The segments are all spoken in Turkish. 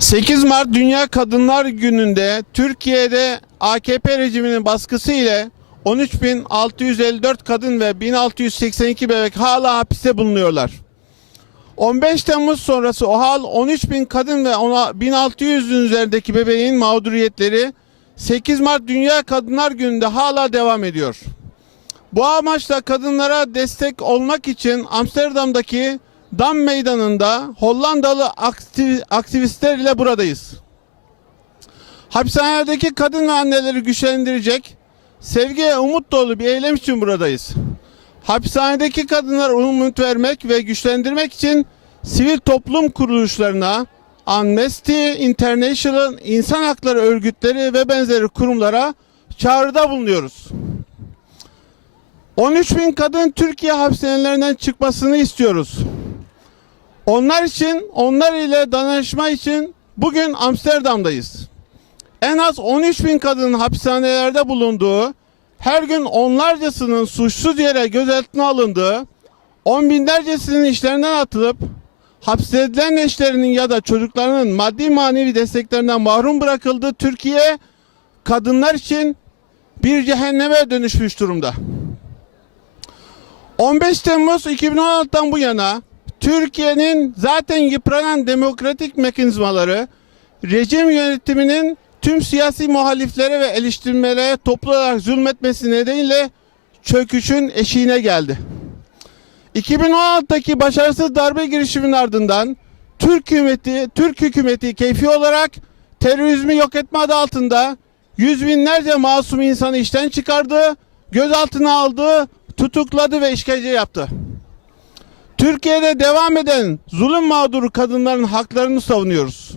8 Mart Dünya Kadınlar Günü'nde Türkiye'de AKP rejiminin baskısı ile 13.654 kadın ve 1.682 bebek hala hapiste bulunuyorlar. 15 Temmuz sonrası OHAL 13.000 kadın ve 1.600'ün üzerindeki bebeğin mağduriyetleri 8 Mart Dünya Kadınlar Günü'nde hala devam ediyor. Bu amaçla kadınlara destek olmak için Amsterdam'daki Dam Meydanı'nda Hollandalı aktivistler ile buradayız. Hapishanelerdeki kadın ve anneleri güçlendirecek, sevgi ve umut dolu bir eylem için buradayız. Hapishanedeki kadınlara umut vermek ve güçlendirmek için sivil toplum kuruluşlarına, Amnesty International, insan hakları örgütleri ve benzeri kurumlara çağrıda bulunuyoruz. 13.000 kadın Türkiye hapishanelerinden çıkmasını istiyoruz. Onlar ile danışma için bugün Amsterdam'dayız. En az 13.000 kadının hapishanelerde bulunduğu, her gün onlarcasının suçsuz yere gözaltına alındığı, on binlercesinin işlerinden atılıp, hapsedilen eşlerinin ya da çocuklarının maddi manevi desteklerinden mahrum bırakıldığı Türkiye, kadınlar için bir cehenneme dönüşmüş durumda. 15 Temmuz 2016'dan bu yana Türkiye'nin zaten yıpranan demokratik mekanizmaları, rejim yönetiminin tüm siyasi muhaliflere ve eleştirmelere toplu olarak zulmetmesi nedeniyle çöküşün eşiğine geldi. 2016'daki başarısız darbe girişiminin ardından Türk hükümeti keyfi olarak terörizmi yok etme adı altında yüz binlerce masum insanı işten çıkardı, gözaltına aldı, tutukladı ve işkence yaptı. Türkiye'de devam eden zulüm mağduru kadınların haklarını savunuyoruz.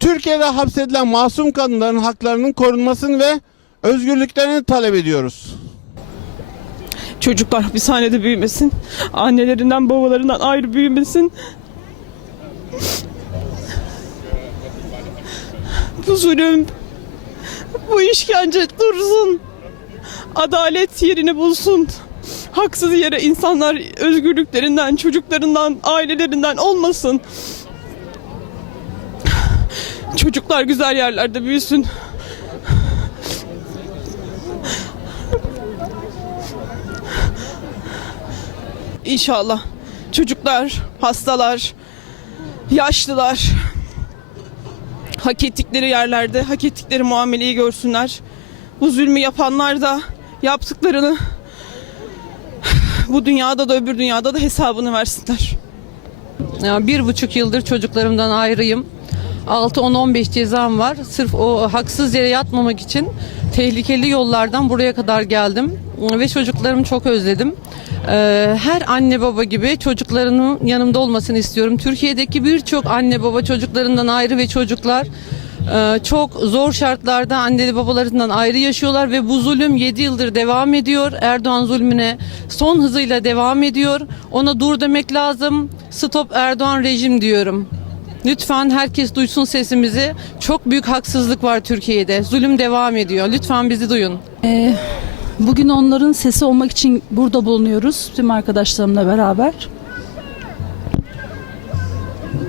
Türkiye'de hapsedilen masum kadınların haklarının korunmasını ve özgürlüklerini talep ediyoruz. Çocuklar hapishanede büyümesin, annelerinden babalarından ayrı büyümesin. Bu zulüm, bu işkence dursun. Adalet yerini bulsun. Haksız yere insanlar özgürlüklerinden, çocuklarından, ailelerinden olmasın. Çocuklar güzel yerlerde büyüsün. İnşallah çocuklar, hastalar, yaşlılar hak ettikleri yerlerde hak ettikleri muameleyi görsünler. Bu zulmü yapanlar da yaptıklarını bu dünyada da öbür dünyada da hesabını versinler. Ya 1,5 yıldır çocuklarımdan ayrıyım. 6, 10, 15 cezam var. Sırf o haksız yere yatmamak için tehlikeli yollardan buraya kadar geldim. Ve çocuklarımı çok özledim. Her anne baba gibi çocuklarının yanımda olmasını istiyorum. Türkiye'deki birçok anne baba çocuklarından ayrı ve çocuklar çok zor şartlarda anne babalarından ayrı yaşıyorlar ve bu zulüm 7 yıldır devam ediyor. Erdoğan zulmüne son hızıyla devam ediyor. Ona dur demek lazım. Stop Erdoğan rejim diyorum. Lütfen herkes duysun sesimizi. Çok büyük haksızlık var Türkiye'de. Zulüm devam ediyor. Lütfen bizi duyun. Bugün onların sesi olmak için burada bulunuyoruz. Tüm arkadaşlarımla beraber.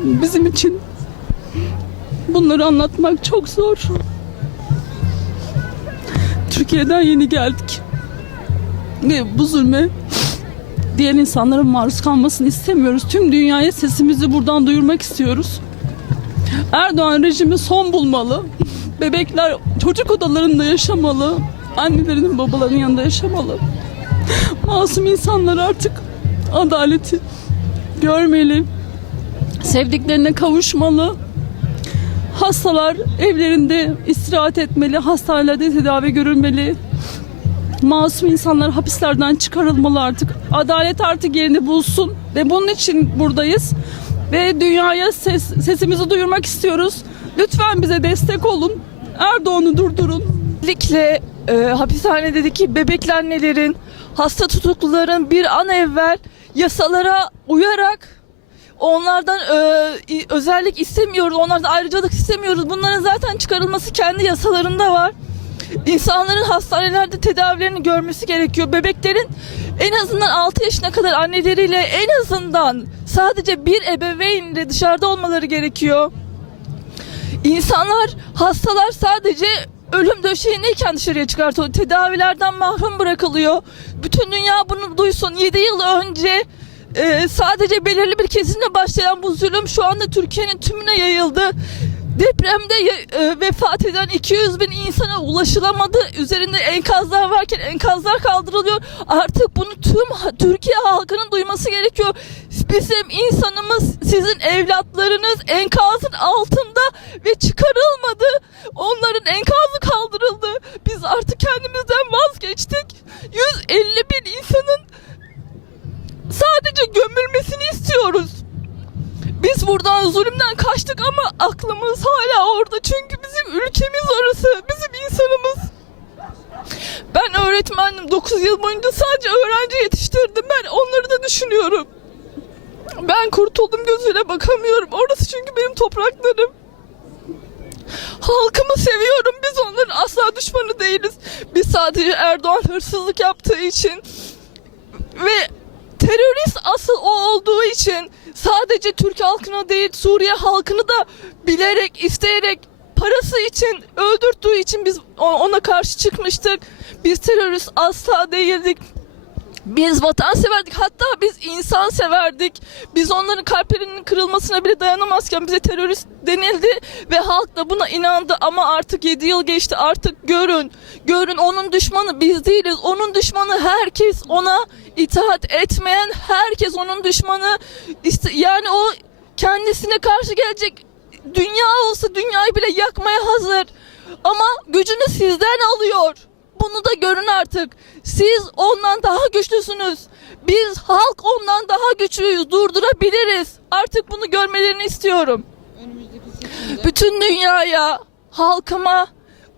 Bizim için bunları anlatmak çok zor. Türkiye'den yeni geldik. Ve bu zulme diğer insanların maruz kalmasını istemiyoruz. Tüm dünyaya sesimizi buradan duyurmak istiyoruz. Erdoğan rejimi son bulmalı. Bebekler çocuk odalarında yaşamalı. Annelerinin babalarının yanında yaşamalı. Masum insanlar artık adaleti görmeli. Sevdiklerine kavuşmalı. Hastalar evlerinde istirahat etmeli. Hastanelerde tedavi görülmeli. Masum insanlar hapislerden çıkarılmalı artık. Adalet artık yerini bulsun. Ve bunun için buradayız. Ve dünyaya sesimizi duyurmak istiyoruz. Lütfen bize destek olun. Erdoğan'ı durdurun. Özellikle hapishanedeki bebekli annelerin, hasta tutukluların bir an evvel yasalara uyarak onlardan özellik istemiyoruz, onlardan ayrıcalık istemiyoruz. Bunların zaten çıkarılması kendi yasalarında var. İnsanların hastanelerde tedavilerini görmesi gerekiyor. Bebeklerin en azından 6 yaşına kadar anneleriyle en azından sadece bir ebeveynle dışarıda olmaları gerekiyor. İnsanlar, hastalar sadece ölüm döşeğindeyken dışarıya çıkartılıyor. Tedavilerden mahrum bırakılıyor. Bütün dünya bunu duysun. 7 yıl önce sadece belirli bir kesimle başlayan bu zulüm şu anda Türkiye'nin tümüne yayıldı. Depremde vefat eden 200 bin insana ulaşılamadı. Üzerinde enkazlar varken enkazlar kaldırılıyor. Artık bunu tüm Türkiye halkının duyması gerekiyor. Bizim insanımız, sizin evlatlarınız enkazın altında ve çıkarılmadı. Onların enkazı kaldırıldı. Biz artık kendimizden vazgeçtik. 150 bin insanın sadece gömülmesini istiyoruz. Biz buradan zulümden kaçtık ama aklımız hala orada. Çünkü bizim ülkemiz orası. Bizim insanımız. Ben öğretmendim. 9 yıl boyunca sadece öğrenci yetiştirdim. Ben onları da düşünüyorum. Ben kurtuldum gözüyle bakamıyorum. Orası çünkü benim topraklarım. Halkımı seviyorum. Biz onların asla düşmanı değiliz. Biz sadece Erdoğan hırsızlık yaptığı için ve terörist asıl o olduğu için sadece Türk halkına değil Suriye halkını da bilerek, isteyerek, parası için öldürttüğü için biz ona karşı çıkmıştık. Biz terörist asla değildik. Biz vatanseverdik, hatta biz insan severdik. Biz onların kalplerinin kırılmasına bile dayanamazken bize terörist denildi ve halk da buna inandı. Ama artık 7 yıl geçti, artık görün onun düşmanı biz değiliz. Onun düşmanı herkes, ona itaat etmeyen herkes onun düşmanı. Yani o kendisine karşı gelecek dünya olsa dünyayı bile yakmaya hazır. Ama gücünü sizden alıyor. Bunu da görün artık. Siz ondan daha güçlüsünüz. Biz halk ondan daha güçlüyüz. Durdurabiliriz. Artık bunu görmelerini istiyorum. Bütün dünyaya, halkıma,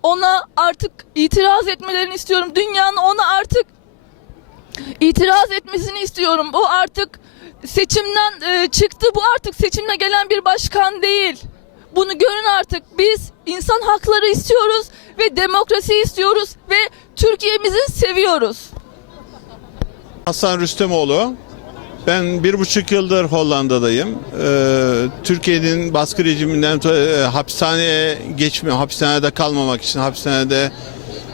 ona artık itiraz etmelerini istiyorum. Dünyanın ona artık itiraz etmesini istiyorum. Bu artık seçimden çıktı. Bu artık seçimle gelen bir başkan değil. Bunu görün artık. Biz insan hakları istiyoruz ve demokrasi istiyoruz ve Türkiye'mizi seviyoruz. Hasan Rüstemoğlu. Ben 1,5 yıldır Hollanda'dayım. Türkiye'nin baskı rejiminden hapishaneye hapishanede kalmamak için,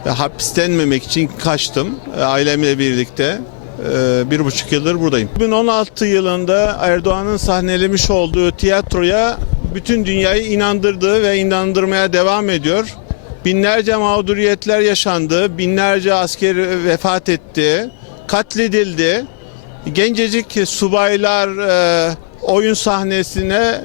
hapislenmemek için kaçtım. Ailemle birlikte 1,5 yıldır buradayım. 2016 yılında Erdoğan'ın sahnelemiş olduğu tiyatroya bütün dünyayı inandırdı ve inandırmaya devam ediyor. Binlerce mağduriyetler yaşandı, binlerce asker vefat etti, katledildi. Gencecik subaylar oyun sahnesine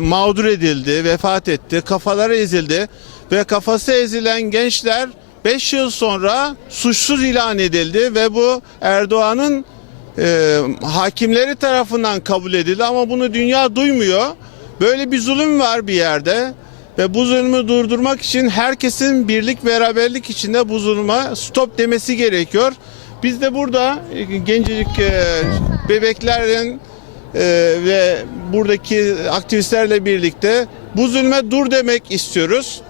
mağdur edildi, vefat etti, kafaları ezildi ve kafası ezilen gençler 5 yıl sonra suçsuz ilan edildi ve bu Erdoğan'ın hakimleri tarafından kabul edildi ama bunu dünya duymuyor. Böyle bir zulüm var bir yerde ve bu zulmü durdurmak için herkesin birlik beraberlik içinde bu zulme stop demesi gerekiyor. Biz de burada gencecik bebeklerin ve buradaki aktivistlerle birlikte bu zulme dur demek istiyoruz.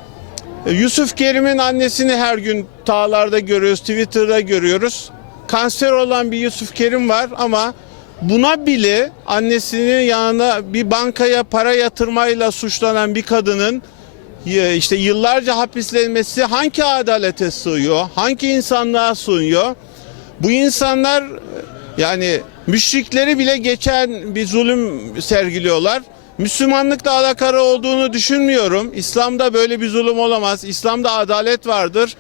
Yusuf Kerim'in annesini her gün tağlarda görüyoruz, Twitter'da görüyoruz. Kanser olan bir Yusuf Kerim var ama buna bile annesinin yanına bir bankaya para yatırmayla suçlanan bir kadının işte yıllarca hapislenmesi hangi adalete sığıyor, hangi insanlığa sığıyor? Bu insanlar yani müşrikleri bile geçen bir zulüm sergiliyorlar. Müslümanlıkla alakalı olduğunu düşünmüyorum. İslam'da böyle bir zulüm olamaz. İslam'da adalet vardır.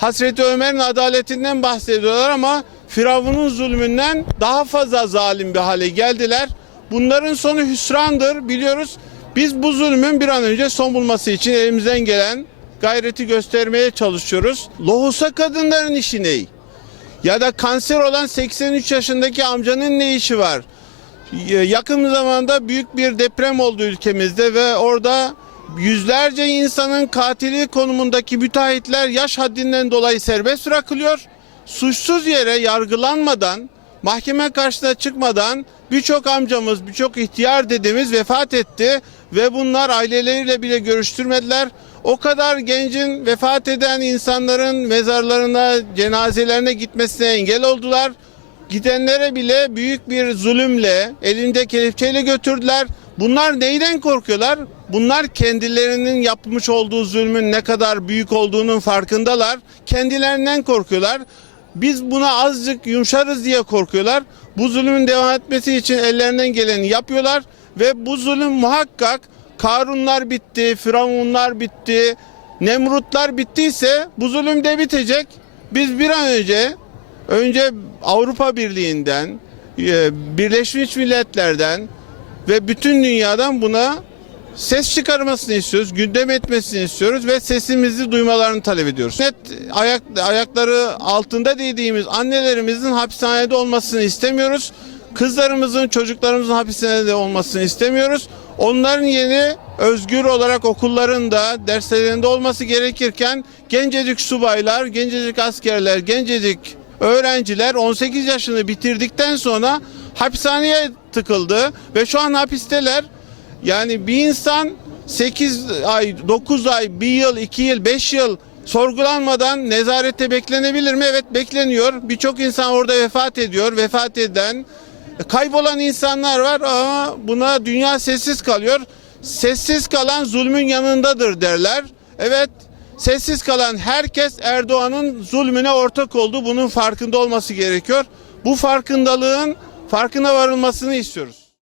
Hazreti Ömer'in adaletinden bahsediyorlar ama Firavun'un zulmünden daha fazla zalim bir hale geldiler. Bunların sonu hüsrandır biliyoruz. Biz bu zulmün bir an önce son bulması için elimizden gelen gayreti göstermeye çalışıyoruz. Lohusa kadınların işi ne? Ya da kanser olan 83 yaşındaki amcanın ne işi var? Yakın zamanda büyük bir deprem oldu ülkemizde ve orada yüzlerce insanın katili konumundaki müteahhitler yaş haddinden dolayı serbest bırakılıyor. Suçsuz yere yargılanmadan, mahkeme karşısına çıkmadan birçok amcamız, birçok ihtiyar dedemiz vefat etti ve bunlar aileleriyle bile görüştürmediler. O kadar gencin, vefat eden insanların mezarlarına, cenazelerine gitmesine engel oldular. Gidenlere bile büyük bir zulümle, elinde kelepçeyle götürdüler. Bunlar neyden korkuyorlar? Bunlar kendilerinin yapmış olduğu zulmün ne kadar büyük olduğunun farkındalar. Kendilerinden korkuyorlar. Biz buna azıcık yumuşarız diye korkuyorlar. Bu zulmün devam etmesi için ellerinden geleni yapıyorlar. Ve bu zulüm muhakkak Karunlar bitti, Firavunlar bitti, Nemrutlar bittiyse bu zulüm de bitecek. Biz bir an önce Avrupa Birliği'nden, Birleşmiş Milletler'den ve bütün dünyadan buna ses çıkarmasını istiyoruz, gündem etmesini istiyoruz ve sesimizi duymalarını talep ediyoruz. Net ayakları altında dediğimiz annelerimizin hapishanede olmasını istemiyoruz. Kızlarımızın, çocuklarımızın hapishanede olmasını istemiyoruz. Onların yeni özgür olarak okullarında, derslerinde olması gerekirken gencecik subaylar, gencecik askerler, gencecik öğrenciler 18 yaşını bitirdikten sonra hapishaneye tıkıldı ve şu an hapisteler. Yani bir insan 8 ay, 9 ay, 1 yıl, 2 yıl, 5 yıl sorgulanmadan nezarette beklenebilir mi? Evet, bekleniyor. Birçok insan orada vefat ediyor. Vefat eden, kaybolan insanlar var ama buna dünya sessiz kalıyor. Sessiz kalan zulmün yanındadır derler. Evet, sessiz kalan herkes Erdoğan'ın zulmüne ortak oldu. Bunun farkında olması gerekiyor. Bu farkındalığın farkına varılmasını istiyoruz.